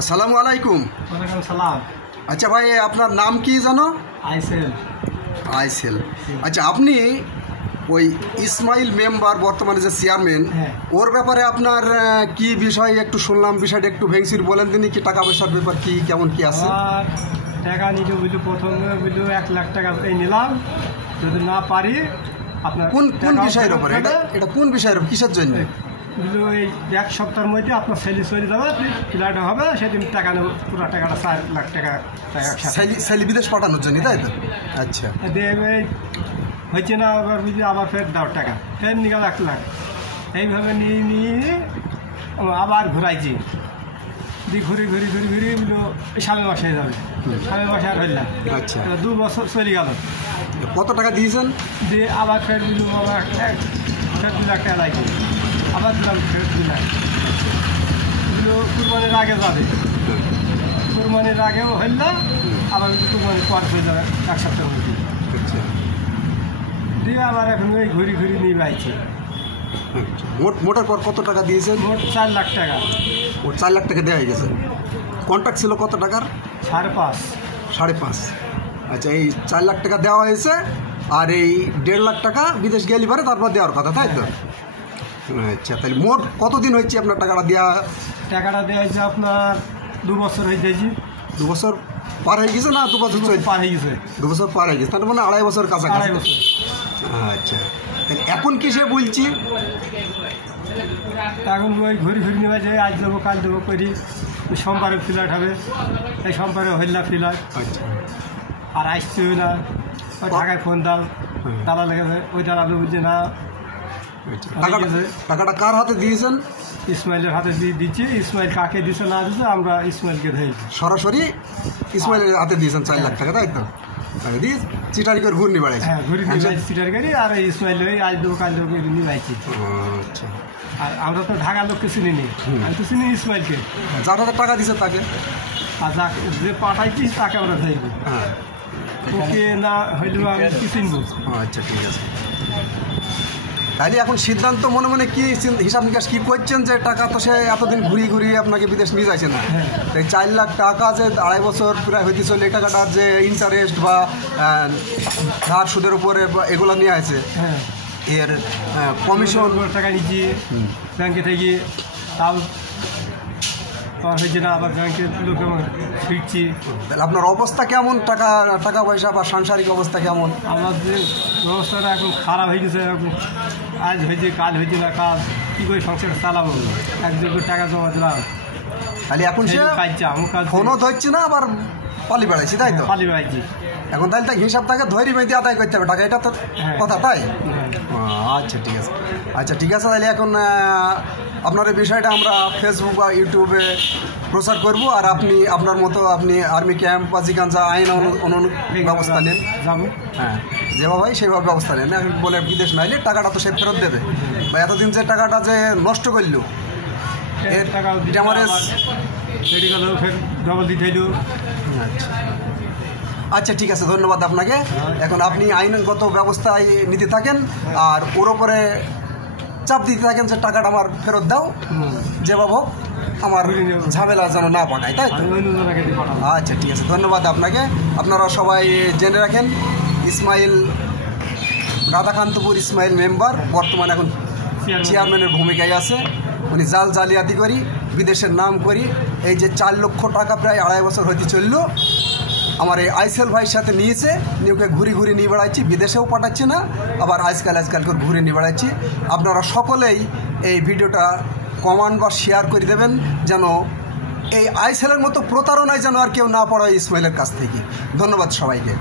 আসসালামু আলাইকুম। ওয়ালাইকুম সালাম। আচ্ছা ভাই, আপনার নাম কি জানো? আইসেল। আইসেল। আচ্ছা, আপনি ওই ইসমাইল মেম্বার বর্তমানে যে চেয়ারম্যান, ওর ব্যাপারে আপনার কি বিষয় একটু শুনলাম, বিষয়টা একটু ভেঙসির বলেন তিনি, কি টাকা পয়সার ব্যাপার কি কেমন কি আছে? টাকা নিতে বুঝলো, প্রথমে বুঝলো 1 লাখ টাকা নিলাম, যদি না পারি আপনার কোন কোন বিষয়ের উপরে? এটা কোন বিষয়ের, কিসের জন্য? বুঝলো এই 1 সপ্তাহের মধ্যে আপনার সেলি চলে যাবে, ফ্ল্যাট হবে, সেদিন টাকা নেব, পুরো টাকাটা 4 লাখ টাকা। সেলি বিদেশ পাঠানোর জন্য, তাই তো? আচ্ছা, হয়েছে না, আবার বুঝলি আবার ফের দাও টাকা, ফের নিকাল 1 লাখ, এইভাবে নিয়ে আবার ঘুরাইছি, ঘুরি বুঝলো সামনে মাসে হয়ে যাবে, সামনে মাসে আর হইলাম। আচ্ছা, 2 বছর চলে গেল। কত টাকা দিয়েছেন? দিয়ে আবার ফের বুঝলো আবার ফের 2 লাখ টাকা লাগবে, আবার দিলাম ফের 2 লাখ। বুঝলো কুরবানির আগে যাবে, কুরবানির আগেও হইলাম, আবার কুরবানির পর হয়ে যাবে 1 সপ্তাহের মধ্যে। দিয়ে আবার এখন ওই ঘুরি নিয়ে পাইছি। মোটার পর কত টাকা দিয়েছেন? মোট 4 লাখ টাকা। ও 4 লাখ টাকা দেওয়া হয়ে গেছে। কন্ট্রাক্ট ছিল কত টাকার? 5.5। 5.5। আচ্ছা, এই 4 লাখ টাকা দেওয়া হয়েছে, আর এই 1.5 লাখ টাকা বিদেশ গেলি পারে তারপর দেওয়ার কথা, তাই তো? আচ্ছা, তাহলে মোট কতদিন হচ্ছে আপনার টাকাটা দেওয়া? টাকাটা দেওয়া হয়েছে আপনার 2 বছর হয়ে যাইছি। 2 বছর পার হয়ে গেছে না 2 বছর পার হয়ে গেছে? 2 বছর পার হয়ে গেছে, তার মানে 2.5 বছর কাছাকাছি। 2.5 বছর। আচ্ছা, তাহলে এখন কি সে বলছি? এখন ওই ঘুরি নিয়ে যাই, আজ দেবো কাল দেবো করি, সোমবারে ফ্ল্যাট হবে, এই সোমবারে হইলা ফ্ল্যাট। আচ্ছা, আর আসছে না, ওই ঢাকায় ফোন দাও, দালা লেগেছে, ওই দালা বুঝছে না। টাকাটা কার হাতে দিয়েছেন? ইসমাইলের হাতে দিচ্ছি। ইসমাইল কাকে দিচ্ছে না দিচ্ছে, আমরা ইসমাইলকে ধরেছি। সরাসরি ইসমাইলের হাতে দিয়েছেন 4 লাখ টাকা, তাই তো? দিয়ে চিটারি করে ঘুরনি বেড়াইছি। হ্যাঁ, ঘুরি নিয়ে যাইছি চিটারি গাড়ি, আর ইসমাইল ওই আজ দেবো কাল দেবো নিয়ে যাইছি। আচ্ছা, আর আমরা তো ঢাকার লোককে চিনি নি, আমি তো চিনি ইসমাইলকে। যার হাতে টাকা দিয়েছে তাকে, আর যে পাঠাইছি তাকে আমরা ধরবো। হ্যাঁ, ওকে না হইলেও আমি কি চিনবো? আচ্ছা, ঠিক আছে। তাহলে এখন সিদ্ধান্ত মনে মনে কি হিসাব নিকাশ কি করছেন, যে টাকা তো সে এতদিন ঘুরিয়ে আপনাকে বিদেশ নিয়ে যাচ্ছে না, এই 4 লাখ টাকা যে 2.5 বছর প্রায় হইতে চলে, এই টাকাটার যে ইন্টারেস্ট বা ধার সুদের উপরে এগুলো নিয়ে আছে, এর কমিশন টাকা নিচ্ছি ব্যাংকে থেকে, তাও হয়েছে না, আবার ব্যাংকের লোক ফিরছি। তাহলে আপনার অবস্থা কেমন, টাকা পয়সা বা সাংসারিক অবস্থা কেমন? আমার যে ব্যবস্থাটা এখন খারাপ হয়ে গেছে, এখন আজ হয়েছে কাল হয়েছে না, কাজ কী করে সংসার চালাবো? 1-2 কোটি টাকা জমা দিলাম, তাহলে এখন সে কাজ ফোনও ধরছে না, আবার পালি বেড়াইছি, তাই তো? পালি বেড়াইছি। এখন তাহলে তাই হিসাব তাকে ধরি মেয়েদি আদায় করতে হবে টাকা, এটা তো কথা, তাই? আচ্ছা, ঠিক আছে। আচ্ছা, ঠিক আছে। তাহলে এখন আপনার এই বিষয়টা আমরা ফেসবুক বা ইউটিউবে প্রচার করব, আর আপনি আপনার মতো আপনি আর্মি ক্যাম্প বা জিকাঞ্জা আইন ব্যবস্থা নেন। হ্যাঁ, যেভাবে হয় সেইভাবে ব্যবস্থা নেন, বলে বিদেশ নাইলে টাকাটা তো সে ফেরত দেবে, বা এতদিন যে টাকাটা যে নষ্ট করলো এর টাকা আমার মেডিকেলও ফের ডবল দিতে হইল। আচ্ছা, ঠিক আছে, ধন্যবাদ আপনাকে। এখন আপনি আইনগত ব্যবস্থায় নিতে থাকেন, আর ওর ওপরে চাপ দিতে থাকেন যে টাকাটা আমার ফেরত দাও, যেভাবে হোক আমার ঝামেলা যেন না পাঠায়, তাই তো? আচ্ছা, ঠিক আছে, ধন্যবাদ আপনাকে। আপনারা সবাই জেনে রাখেন, ইসমাইল রাধাকান্তপুর ইসমাইল মেম্বার বর্তমানে এখন চেয়ারম্যানের ভূমিকায় আছে। উনি জালিয়াতি করি, বিদেশের নাম করি, এই যে 4 লক্ষ টাকা প্রায় 2.5 বছর হইতে চললো, আমার এই আইসেল ভাইয়ের সাথে নিয়েছে, নিউকে ঘুরি নিয়ে বেড়াচ্ছি, বিদেশেও পাঠাচ্ছে না, আবার আজকাল করে ঘুরে নিয়ে বেড়াচ্ছি। আপনারা সকলেই এই ভিডিওটা কমেন্ট বা শেয়ার করে দেবেন, যেন এই আইসেলের মতো প্রতারণায় যেন আর কেউ না পড়ে ইসমাইলের কাছ থেকে। ধন্যবাদ সবাইকে।